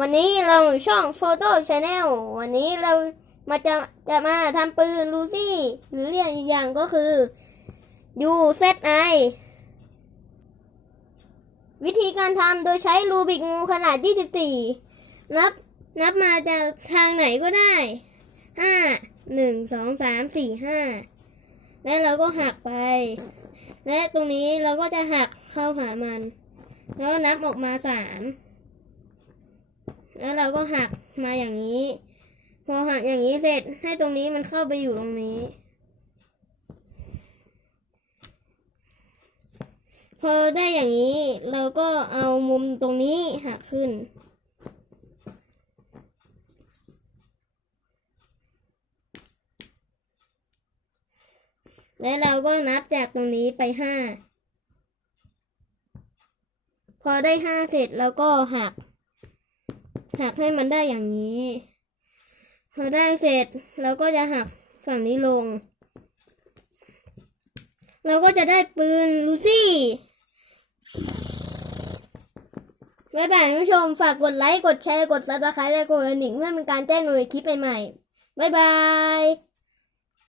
วันนี้เราช่องโฟโต้ชาแนลวันนี้เรามาจะจะมาทำปืนลูซี่หรือเรียกอีกอย่างก็คือ UZI วิธีการทำโดยใช้รูบิกงูขนาด 24 นับนับมาจากทางไหนก็ได้ 5 1 2 3 4 5 แล้วเราก็หักไป และตรงนี้เราก็จะหักเข้าหามัน แล้วนับออกมาสาม แล้วเราก็หักมาอย่างนี้ พอหักอย่างนี้เสร็จให้ตรงนี้มันเข้าไปอยู่ตรงนี้ พอได้อย่างนี้เราก็เอามุมตรงนี้หักขึ้นและเราก็นับจากตรงนี้ไปห้า พอได้ห้าเสร็จเราก็หัก หักให้มันได้อย่างนี้ พอได้เสร็จเราก็จะหักฝั่งนี้ลง เราก็จะได้ปืนลูซี่บ๊ายบายผู้ชม ฝากกดไลค์ กดแชร์ กดซับสไครต์และกดกระดิ่งเพื่อเป็นการแจ้งหน่วยคลิปใหม่ๆบ๊ายบาย